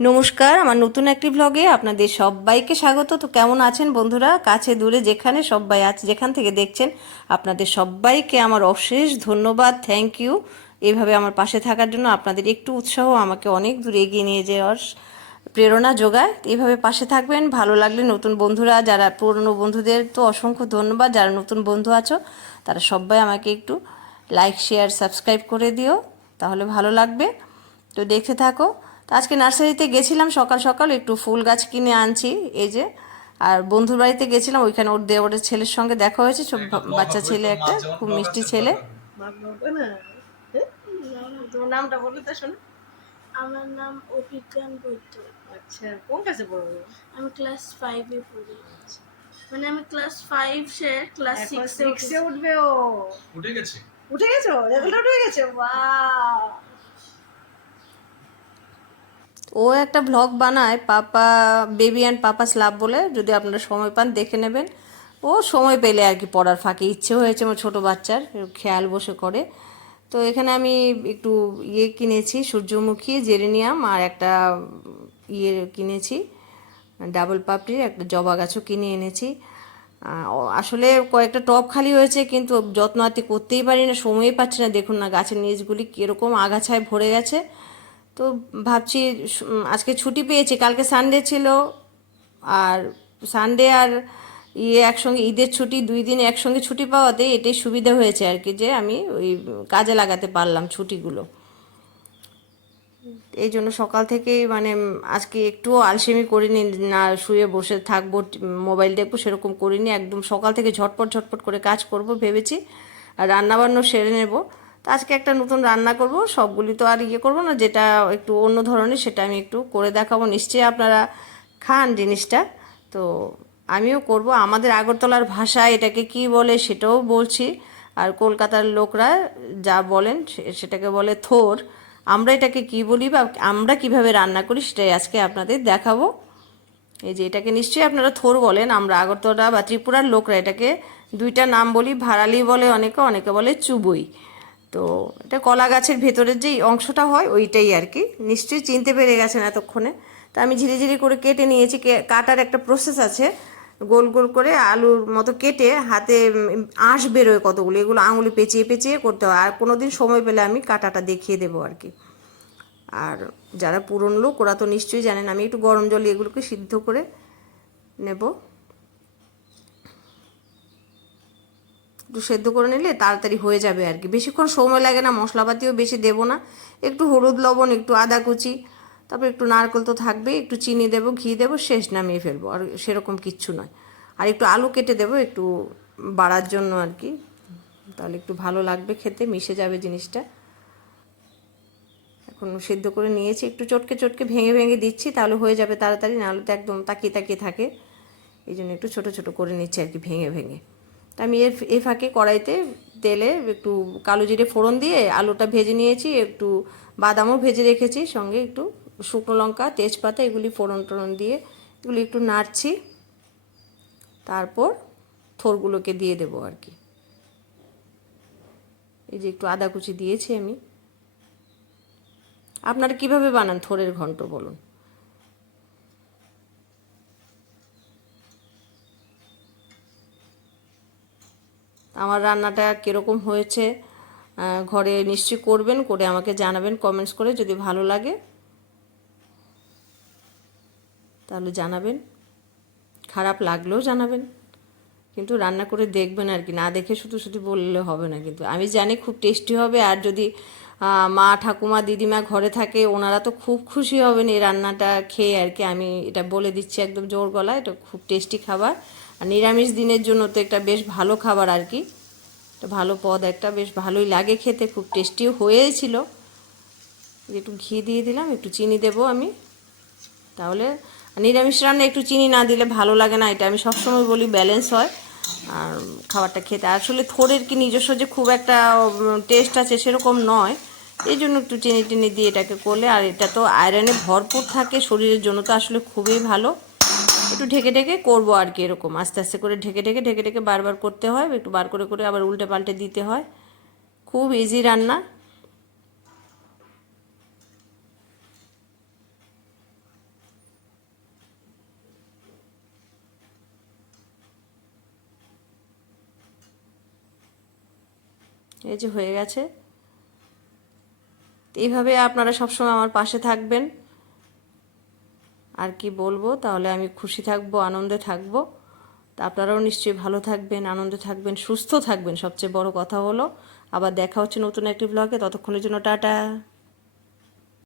নমস্কার, আমার নতুন একটি ব্লগে আপনাদের সবাইকে স্বাগত। তো কেমন আছেন বন্ধুরা? কাছে, দূরে, যেখানে সবাই আছে, যেখান থেকে দেখছেন, আপনাদের সবাইকে আমার অশেষ ধন্যবাদ থ্যাংক ইউ এভাবে আমার পাশে থাকার জন্য আপনাদের একটু উৎসাহ, আমাকে অনেক দূর এগিয়ে নিয়ে যাওয়ার প্রেরণা যোগায়। এভাবে পাশে থাকবেন, ভালো লাগলে নতুন বন্ধুরা, যারা পুরনো বন্ধুদের তো অসংখ্য ধন্যবাদ, যারা নতুন বন্ধু আছো, তারা সবাই আমাকে একটু লাইক শেয়ার সাবস্ক্রাইব করে দিও, তাহলে ভালো লাগবে। তো দেখতে থাকো তো আজকে নার্সারিতে গেছিলাম সকাল সকাল একটু ফুল গাছ কিনে আনছি এই যে। আর বন্ধুর বাড়িতে গেছিলাম ওইখানে ওর দেওয়ারের ছেলের সঙ্গে দেখা হয়েছে ছোট বাচ্চা ছেলে একটা খুব মিষ্টি ছেলে। নামটা বলো তো শোনো। আমার নাম অভিজ্ঞান বৈদ্য। আচ্ছা কোন আমি ক্লাস ফাইভে পড়ি। মানে আমি ক্লাস ফাইভ সে ক্লাস সিক্সে উঠবে ও। উঠে গেছে? উঠে গেছো? উঠে গেছে? বাহ ও একটা ভ্লগ বানায়, papa baby and papa slab বলে, যদি আপনারা সময় পান দেখে নেবেন। ও সময় পেলে আর কি পড়ার ফাঁকে, ইচ্ছে হয়েছে আমার ছোটো বাচ্চার, খেয়াল বসে করে। তো এখানে আমি একটু ইয়ে কিনেছি, সূর্যমুখী, জেরেনিয়াম আর একটা ইয়ে কিনেছি ডাবল পাপড়ির, একটা জবা গাছও কিনে এনেছি। আসলে কয়েকটা টব খালি হয়েছে, কিন্তু যত্ন আত্তি করতেই পারি না, সময়ই পাচ্ছি না। দেখুন না, গাছের নিচগুলি কীরকম আগাছায় ভরে গেছে। তো ভাবছি আজকে ছুটি পেয়েছি, কালকে সানডে ছিল। আর সানডে আর ইয়ে একসঙ্গে, ঈদের ছুটি, দুই দিন একসঙ্গে ছুটি পাওয়াতে এটাই সুবিধা হয়েছে আর কি যে আমি ওই কাজে লাগাতে পারলাম ছুটিগুলো। এই জন্য সকাল থেকেই মানে আজকে একটুও আলসেমি করিনি, না শুয়ে বসে থাকব, মোবাইল দেখব সেরকম করিনি, একদম সকাল থেকে ঝটপট ঝটপট করে কাজ করব ভেবেছি। আর রান্নাবান্না সেরে নেব। তো আজকে একটা নতুন রান্না করব, সবগুলি তো আর ইয়ে করব না, যেটা একটু অন্য ধরনের সেটা আমি একটু করে দেখাবো। নিশ্চয়ই আপনারা খান জিনিসটা। তো আমিও করব। আমাদের আগরতলার ভাষা এটাকে কি বলে সেটাও বলছি। আর কলকাতার লোকরা যা বলেন সেটাকে বলে থোর। আমরা এটাকে কি বলি বা আমরা কীভাবে রান্না করি সেটাই আজকে আপনাদের দেখাবো। এই যে এটাকে নিশ্চয়ই আপনারা থোর বলেন। আমরা আগরতলা বা ত্রিপুরার লোকরা এটাকে দুইটা নাম বলি। ভাড়ালি বলে অনেকে অনেকে বলে চুবই। তো এটা কলা গাছের ভেতরের যেই অংশটা হয়, ওইটাই আর কি। নিশ্চয়ই চিনতে পেরে গেছেন এতক্ষণে। তা আমি ঝিরি ঝিরি করে কেটে নিয়েছি। কাটার একটা প্রসেস আছে। গোল গোল করে আলুর মতো কেটে হাতে আঁশ বেরোয় কতগুলো, এগুলো আঙুলে পেঁচিয়ে পেঁচিয়ে করতে হয়। আর কোনো দিন সময় পেলে আমি কাটাটা দেখিয়ে দেবো আর কি। আর যারা পুরনো লোক, ওরা তো নিশ্চয়ই জানেন, আমি একটু গরম জলে এগুলোকে সিদ্ধ করে নেব। একটু সেদ্ধ করে নিলে তাড়াতাড়ি হয়ে যাবে আর কি। বেশিক্ষণ সময় লাগে না, মশলাপাতিও বেশি দেবো না। একটু হলুদ লবণ, একটু আদা কুচি, তারপর একটু নারকেল তো থাকবে, একটু চিনি দেবো, ঘি দেবো, শেষ নামিয়ে ফেলব। আর সেরকম কিচ্ছু নয়। আর একটু আলু কেটে দেবো, একটু বাড়ার জন্য আর কি। তাহলে একটু ভালো লাগবে খেতে, মিশে যাবে জিনিসটা। এখন সেদ্ধ করে নিয়েছি, একটু চটকে চটকে ভেঙে ভেঙে দিচ্ছি, তাহলে হয়ে যাবে তাড়াতাড়ি, নাহলে তো একদম তাকিয়ে তাকিয়ে থাকে। এই জন্য একটু ছোটো ছোটো করে নিচ্ছি আর কি, ভেঙে ভেঙে। তা আমি এর এ ফাঁকে কড়াইতে তেলে একটু কালো জিরে ফোড়ন দিয়ে আলুটা ভেজে নিয়েছি, একটু বাদামও ভেজে রেখেছি, সঙ্গে একটু শুকনো লঙ্কা, তেজপাতা, এগুলি ফোড়ন টোড়ন দিয়ে এগুলি একটু নাড়ছি, তারপর থোরগুলোকে দিয়ে দেবো আর কি। এই যে একটু আদা কুচি দিয়েছি আমি। আপনারা কীভাবে বানান থোরের ঘন্ট বলুন? আমার রান্নাটা কীরকম হয়েছে ঘরে নিশ্চয়ই করবেন, করে আমাকে জানাবেন কমেন্টস করে যদি ভালো লাগে। তাহলে জানাবেন। খারাপ লাগলেও জানাবেন। কিন্তু রান্না করে দেখবেন আর কি। না দেখে শুধু শুধু বললে হবে না কিন্তু। আমি জানি খুব টেস্টি হবে আর যদি মা, ঠাকুমা, দিদিমা ঘরে থাকে, ওনারা তো খুব খুশি হবেন এই রান্নাটা খেয়ে আর কি। আমি এটা বলে দিচ্ছি একদম জোর গলায়, এটা খুব টেস্টি খাবার। আর নিরামিষ দিনের জন্য তো একটা বেশ ভালো খাবার আর কি। একটা ভালো পদ, একটা বেশ ভালোই লাগে খেতে, খুব টেস্টিও হয়েছিল। একটু ঘি দিয়ে দিলাম, একটু চিনি দেবো আমি। তাহলে নিরামিষ রান্না একটু চিনি না দিলে ভালো লাগে না, এটা আমি সবসময় বলি ব্যালেন্স হয়। আর খাবারটা খেতে। আসলে থোরের কি নিজস্ব যে খুব একটা টেস্ট আছে সেরকম নয়। এই জন্য একটু চিনি টিনি দিয়ে এটাকে করলে, আর এটা তো আয়রনে ভরপুর থাকে, শরীরের জন্য তো আসলে খুবই ভালো। একটু ঢেকে ঢেকে করব আর কি এরকম। আস্তে আস্তে করে ঢেকে ঢেকে ঢেকে ঢেকে বারবার করতে হয়, একটু বার করে করে আবার উল্টে পাল্টে দিতে হয়। খুব ইজি রান্না। এই যে হয়ে গেছে। এইভাবে আপনারা সবসময় আমার পাশে থাকবেন। আর কি বলব? তাহলে আমি খুশি থাকব, আনন্দে থাকব। তা আপনারাও নিশ্চয়ই ভালো থাকবেন, আনন্দে থাকবেন, সুস্থ থাকবেন। সবচেয়ে বড় কথা হলো, আবার দেখা হচ্ছে নতুন একটি ব্লগে ততক্ষণের জন্য টাটা।